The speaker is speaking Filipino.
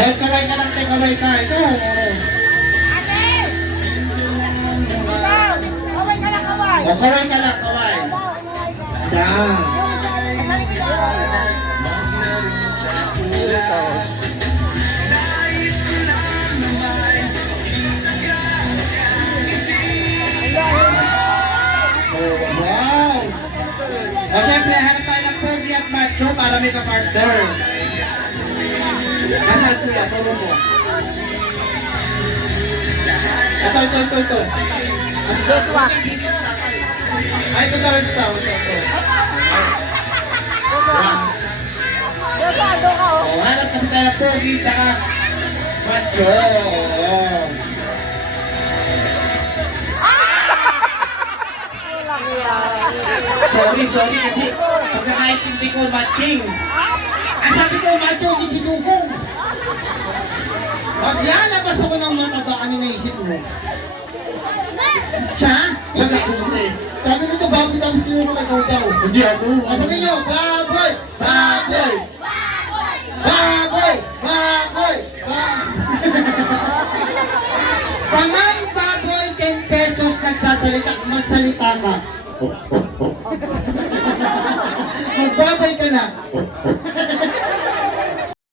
Eh, kaway ka lang, kaway ka. Ito. Ate! Ikaw! Kaway ka lang, kaway! O, kaway ka lang, kaway. Yan. Sa likod ako. Oh, wow. O, syempre, hanap tayo ng pogi at macho para may ka-partner. Nasaan kuya? Turo mo. Ito. Joshua. Ay, ito. Yan. Joshua, doon ka oh. O, hanap kasi tayo ng pogi tsaka macho. O. Sorry kasi pagkakaintindi ko matching. Ang sabi ko macho, di sinugong. Maglalabas ako ng mataba, ano naisip mo? Siya? Wala ko kasi. Sabi nito, bago daw sinugong ikaw daw. Hindi ako. Sabi nyo, baboy! Pangay baboy, 10 pesos nagsasalita, magsalita ka. Magbabay ka na.